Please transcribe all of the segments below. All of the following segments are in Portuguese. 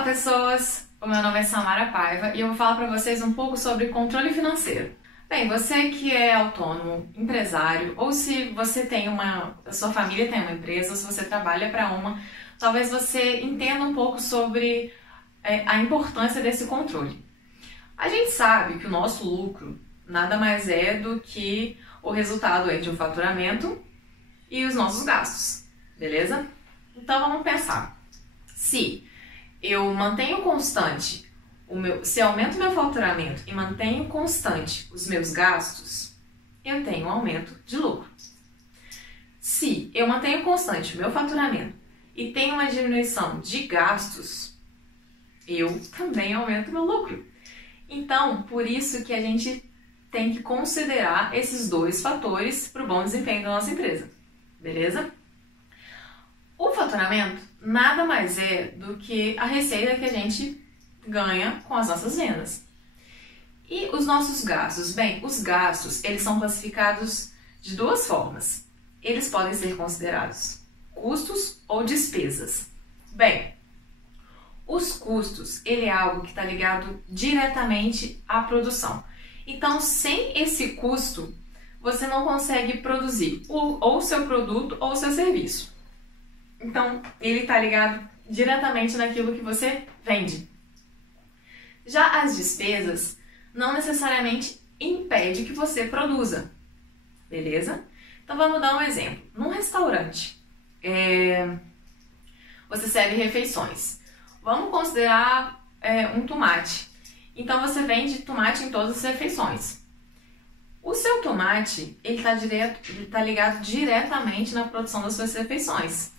Olá pessoas, o meu nome é Samara Paiva e eu vou falar para vocês um pouco sobre controle financeiro. Bem, você que é autônomo, empresário, ou se você tem a sua família tem uma empresa, ou se você trabalha para uma, talvez você entenda um pouco sobre a importância desse controle. A gente sabe que o nosso lucro nada mais é do que o resultado entre o faturamento e os nossos gastos, beleza? Então vamos pensar. Se eu mantenho constante se aumento meu faturamento e mantenho constante os meus gastos, eu tenho um aumento de lucro. Se eu mantenho constante o meu faturamento e tenho uma diminuição de gastos, eu também aumento meu lucro. Então, por isso que a gente tem que considerar esses dois fatores para o bom desempenho da nossa empresa, beleza? O faturamento nada mais é do que a receita que a gente ganha com as nossas vendas. E os nossos gastos? Bem, os gastos, eles são classificados de duas formas. Eles podem ser considerados custos ou despesas. Bem, os custos, ele é algo que está ligado diretamente à produção. Então, sem esse custo, você não consegue produzir ou o seu produto ou o seu serviço. Então, ele está ligado diretamente naquilo que você vende. Já as despesas não necessariamente impede que você produza, beleza? Então, vamos dar um exemplo. Num restaurante, você serve refeições. Vamos considerar um tomate. Então, você vende tomate em todas as refeições. O seu tomate, ele tá ligado diretamente na produção das suas refeições,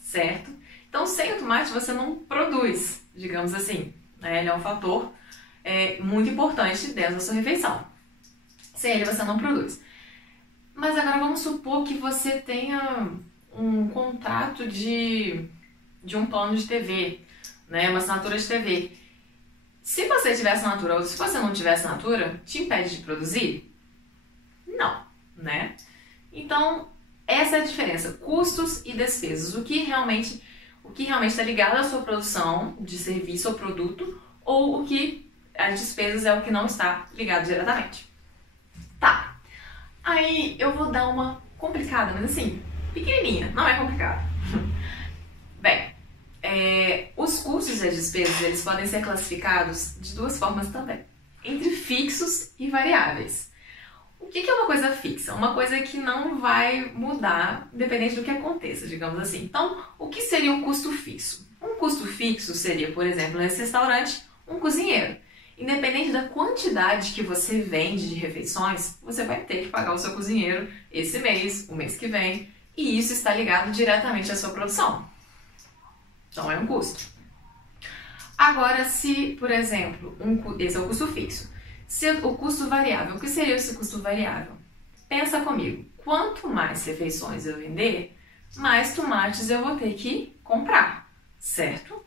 certo? Então, sem o tomate, você não produz, digamos assim. Ele é um fator muito importante dentro da sua refeição. Sem ele, você não produz. Mas agora, vamos supor que você tenha um contrato de um plano de TV, uma assinatura de TV. Se você tiver assinatura ou se você não tiver assinatura, te impede de produzir? Não, né? Então, essa é a diferença, custos e despesas. O que realmente está ligado à sua produção de serviço ou produto, ou as despesas é o que não está ligado diretamente. Tá, aí eu vou dar uma complicada, mas assim, pequenininha, não é complicada. Bem, os custos e as despesas, eles podem ser classificados de duas formas também, entre fixos e variáveis. O que é uma coisa fixa? Uma coisa que não vai mudar independente do que aconteça, digamos assim. Então, o que seria um custo fixo? Um custo fixo seria, por exemplo, nesse restaurante, um cozinheiro. Independente da quantidade que você vende de refeições, você vai ter que pagar o seu cozinheiro esse mês, o mês que vem, e isso está ligado diretamente à sua produção. Então, é um custo. Agora, se, por exemplo, esse é o custo fixo. Se o custo variável, o que seria esse custo variável? Pensa comigo, quanto mais refeições eu vender, mais tomates eu vou ter que comprar, certo?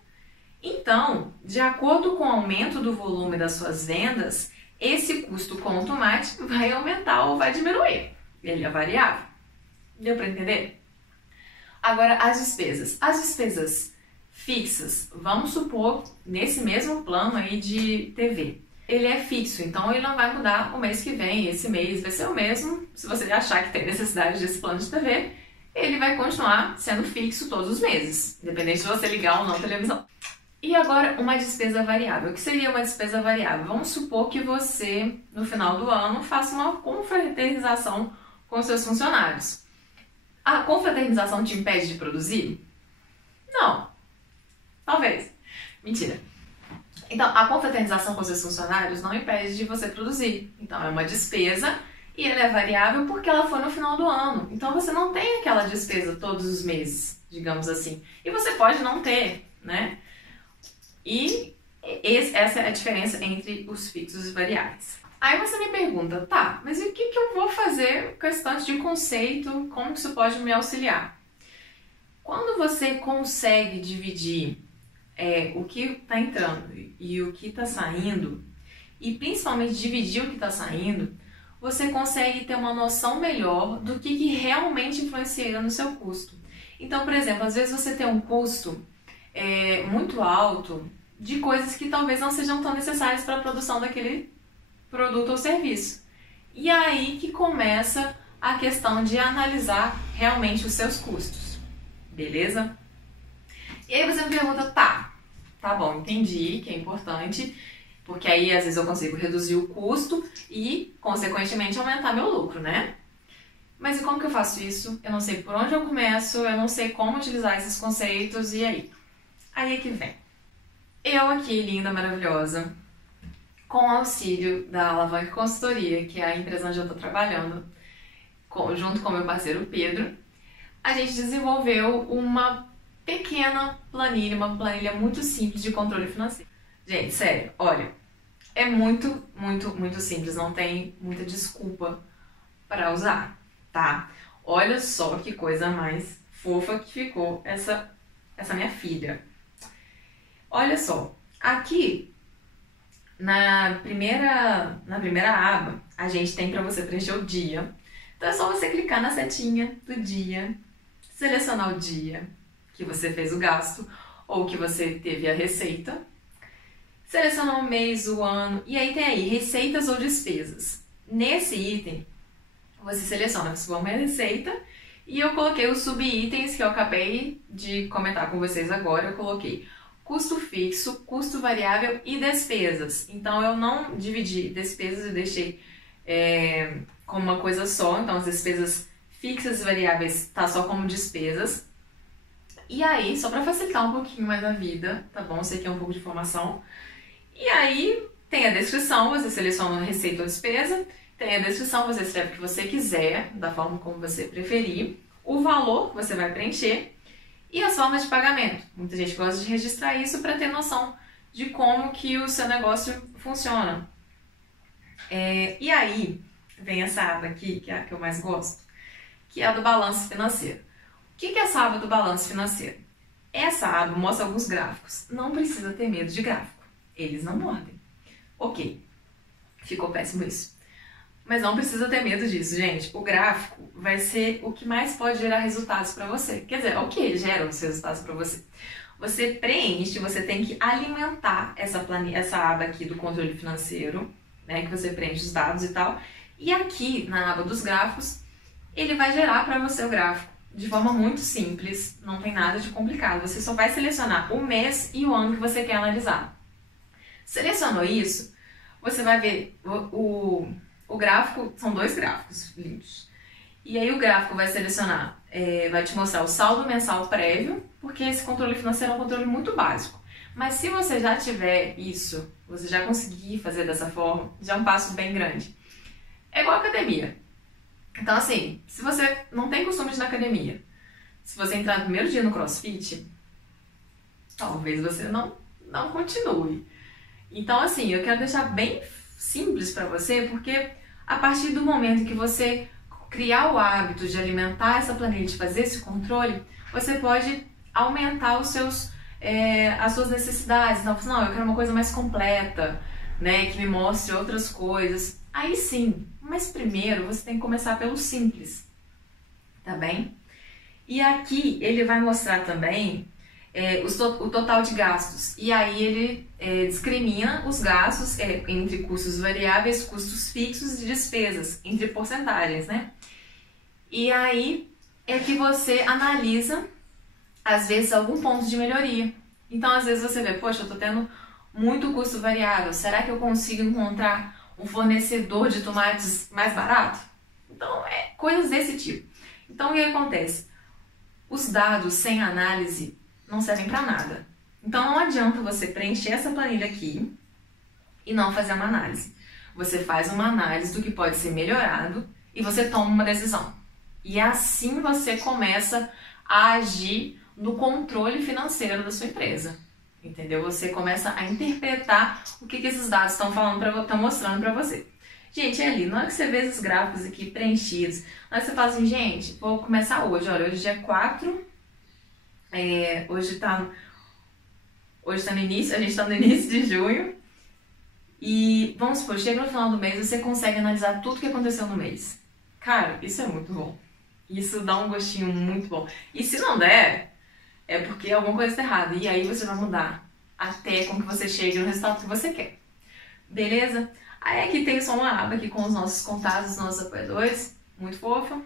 Então, de acordo com o aumento do volume das suas vendas, esse custo com o tomate vai aumentar ou vai diminuir. Ele é variável. Deu para entender? Agora, as despesas. As despesas fixas, vamos supor, nesse mesmo plano aí de TV. Ele é fixo, então ele não vai mudar o mês que vem, esse mês vai ser o mesmo. Se você achar que tem necessidade desse plano de TV, ele vai continuar sendo fixo todos os meses, independente de você ligar ou não a televisão. E agora, uma despesa variável. O que seria uma despesa variável? Vamos supor que você, no final do ano, faça uma confraternização com os seus funcionários. A confraternização te impede de produzir? Não. Talvez. Mentira. Então, a confraternização com seus funcionários não impede de você produzir. Então, é uma despesa e ela é variável porque ela foi no final do ano. Então, você não tem aquela despesa todos os meses, digamos assim. E você pode não ter, né? E essa é a diferença entre os fixos e variáveis. Aí você me pergunta, tá, mas e o que eu vou fazer com esse tanto de conceito? Como que isso pode me auxiliar? Quando você consegue dividir o que está entrando e o que está saindo, e principalmente dividir o que está saindo, você consegue ter uma noção melhor do que realmente influencia no seu custo. Então, por exemplo, às vezes você tem um custo muito alto de coisas que talvez não sejam tão necessárias para a produção daquele produto ou serviço. E aí que começa a questão de analisar realmente os seus custos, beleza? E aí você me pergunta, tá bom, entendi que é importante, porque aí às vezes eu consigo reduzir o custo e, consequentemente, aumentar meu lucro, né? Mas e como que eu faço isso? Eu não sei por onde eu começo, eu não sei como utilizar esses conceitos, e aí? Aí é que vem. Eu aqui, linda, maravilhosa, com o auxílio da Alavanca Consultoria, que é a empresa onde eu estou trabalhando, junto com meu parceiro Pedro, a gente desenvolveu uma pequena planilha, uma planilha muito simples de controle financeiro. Gente, sério, olha, é muito, muito, muito simples, não tem muita desculpa para usar, tá? Olha só que coisa mais fofa que ficou essa minha filha. Olha só, aqui na primeira aba, a gente tem para você preencher o dia. Então é só você clicar na setinha do dia, selecionar o dia que você fez o gasto ou que você teve a receita, selecionar o mês, o ano, e aí tem aí receitas ou despesas. Nesse item, você seleciona se for uma receita, e eu coloquei os subitens que eu acabei de comentar com vocês agora. Eu coloquei custo fixo, custo variável e despesas. Então eu não dividi despesas, eu deixei como uma coisa só. Então as despesas fixas e variáveis tá só como despesas. E aí, só para facilitar um pouquinho mais a vida, tá bom? Eu sei que é um pouco de informação. E aí tem a descrição, você seleciona a receita ou despesa. Tem a descrição, você escreve o que você quiser, da forma como você preferir. O valor que você vai preencher. E as formas de pagamento. Muita gente gosta de registrar isso para ter noção de como que o seu negócio funciona. E aí, vem essa aba aqui, que é a que eu mais gosto, que é a do balanço financeiro. O que é essa aba do balanço financeiro? Essa aba mostra alguns gráficos. Não precisa ter medo de gráfico. Eles não mordem. Ok, ficou péssimo isso. Mas não precisa ter medo disso, gente. O gráfico vai ser o que mais pode gerar resultados para você. Quer dizer, é o que gera os resultados para você. Você preenche, você tem que alimentar essa aba aqui do controle financeiro, né, que você preenche os dados e tal. E aqui, na aba dos gráficos, ele vai gerar para você o gráfico de forma muito simples, não tem nada de complicado. Você só vai selecionar o mês e o ano que você quer analisar. Selecionou isso, você vai ver o gráfico, são dois gráficos lindos. E aí o gráfico vai selecionar, vai te mostrar o saldo mensal prévio, porque esse controle financeiro é um controle muito básico. Mas se você já tiver isso, você já conseguir fazer dessa forma, já é um passo bem grande. É igual a academia. Então assim, se você não tem costume de ir na academia, se você entrar no primeiro dia no CrossFit, talvez você não continue. Então assim, eu quero deixar bem simples para você, porque a partir do momento que você criar o hábito de alimentar essa planilha, de fazer esse controle, você pode aumentar as suas necessidades. Então, não, eu quero uma coisa mais completa, né, que me mostre outras coisas. Aí sim, mas primeiro você tem que começar pelo simples, tá bem? E aqui ele vai mostrar também o total de gastos. E aí ele discrimina os gastos entre custos variáveis, custos fixos e despesas, entre porcentagens, né? E aí é que você analisa, às vezes, algum ponto de melhoria. Então, às vezes você vê, poxa, eu tô tendo muito custo variável, será que eu consigo encontrar um fornecedor de tomates mais barato? Então, coisas desse tipo. Então, o que acontece? Os dados sem análise não servem para nada. Então não adianta você preencher essa planilha aqui e não fazer uma análise. Você faz uma análise do que pode ser melhorado e você toma uma decisão. E assim você começa a agir no controle financeiro da sua empresa. Entendeu? Você começa a interpretar o que esses dados estão mostrando para você. Gente, é ali, na hora que você vê esses gráficos aqui preenchidos, na hora que você fala assim, gente, vou começar hoje, olha, hoje é dia 4, hoje tá no início, a gente tá no início de junho, e vamos supor, chega no final do mês e você consegue analisar tudo que aconteceu no mês. Cara, isso é muito bom. Isso dá um gostinho muito bom. E se não der, é porque alguma coisa está errada, e aí você vai mudar até com que você chegue no resultado que você quer. Beleza? Aí aqui tem só uma aba aqui com os nossos contatos, os nossos apoiadores, muito fofo.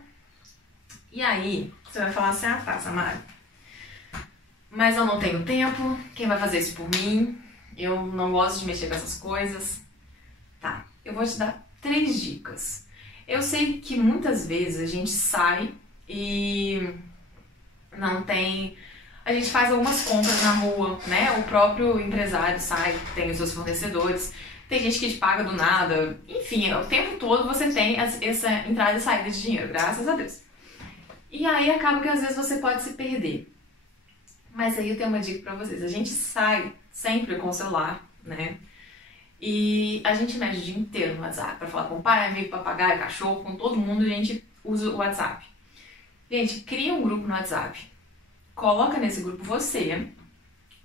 E aí, você vai falar assim, ah tá, Samara, mas eu não tenho tempo, quem vai fazer isso por mim? Eu não gosto de mexer com essas coisas. Tá, eu vou te dar 3 dicas. Eu sei que muitas vezes a gente sai e não tem... A gente faz algumas compras na rua, né? O próprio empresário sai, tem os seus fornecedores. Tem gente que te paga do nada. Enfim, o tempo todo você tem essa entrada e saída de dinheiro, graças a Deus. E aí acaba que às vezes você pode se perder. Mas aí eu tenho uma dica pra vocês. A gente sai sempre com o celular, né? E a gente mexe o dia inteiro no WhatsApp pra falar com o pai, amigo, papagaio, cachorro, com todo mundo, a gente usa o WhatsApp. Gente, cria um grupo no WhatsApp. Coloca nesse grupo você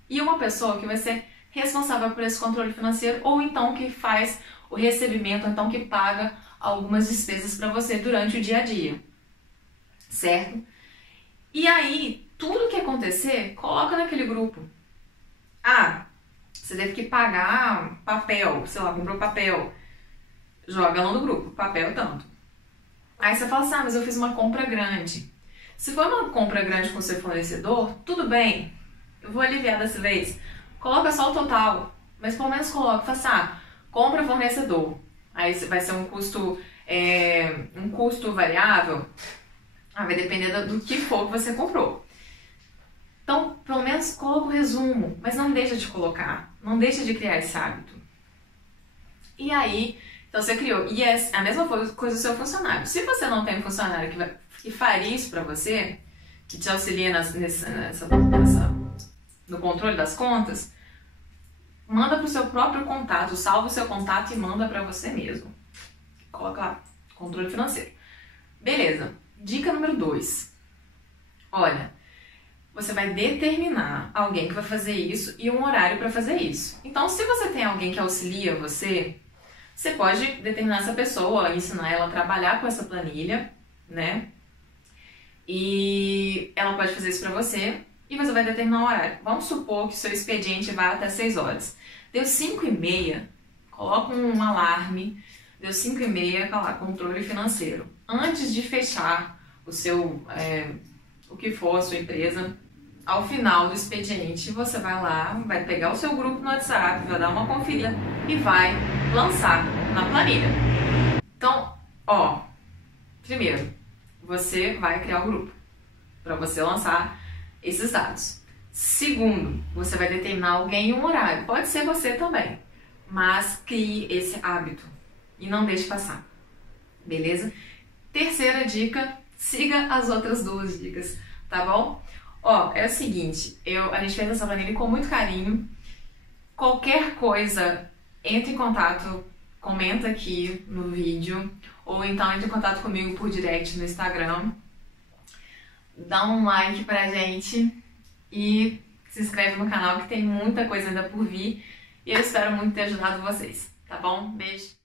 e uma pessoa que vai ser responsável por esse controle financeiro ou então que faz o recebimento, ou então que paga algumas despesas para você durante o dia a dia, certo? E aí, tudo que acontecer, coloca naquele grupo. Ah, você deve que pagar papel, sei lá, comprou papel, joga lá no grupo, papel tanto. Aí você fala assim, ah, mas eu fiz uma compra grande. Se for uma compra grande com o seu fornecedor, tudo bem, eu vou aliviar dessa vez. Coloca só o total, mas pelo menos coloca, faça, ah, compra fornecedor. Aí vai ser um custo variável, vai depender do que for que você comprou. Então, pelo menos coloca o resumo, mas não deixa de colocar, não deixa de criar esse hábito. E aí, então você criou, e é a mesma coisa do seu funcionário. Se você não tem um funcionário que faria isso pra você, que te auxilia no controle das contas, manda pro seu próprio contato, salva o seu contato e manda pra você mesmo. Coloca lá, controle financeiro. Beleza, dica número 2. Olha, você vai determinar alguém que vai fazer isso e um horário para fazer isso. Então, se você tem alguém que auxilia você pode determinar essa pessoa, ensinar ela a trabalhar com essa planilha, né? E ela pode fazer isso para você e você vai determinar o horário. Vamos supor que seu expediente vai até 6 horas. Deu 5h30, coloca um alarme, deu 5h30, tá lá, controle financeiro. Antes de fechar o seu, o que for a sua empresa, ao final do expediente, você vai lá, vai pegar o seu grupo no WhatsApp, vai dar uma conferida e vai lançar na planilha. Então, primeiro, você vai criar o grupo para você lançar esses dados. Segundo, você vai determinar alguém e um horário. Pode ser você também, mas crie esse hábito e não deixe passar. Beleza? Terceira dica, siga as outras 2 dicas, tá bom? É o seguinte, a gente fez essa planilha com muito carinho. Qualquer coisa, entre em contato, comenta aqui no vídeo, ou então entre em contato comigo por direct no Instagram. Dá um like pra gente e se inscreve no canal que tem muita coisa ainda por vir. E eu espero muito ter ajudado vocês, tá bom? Beijo!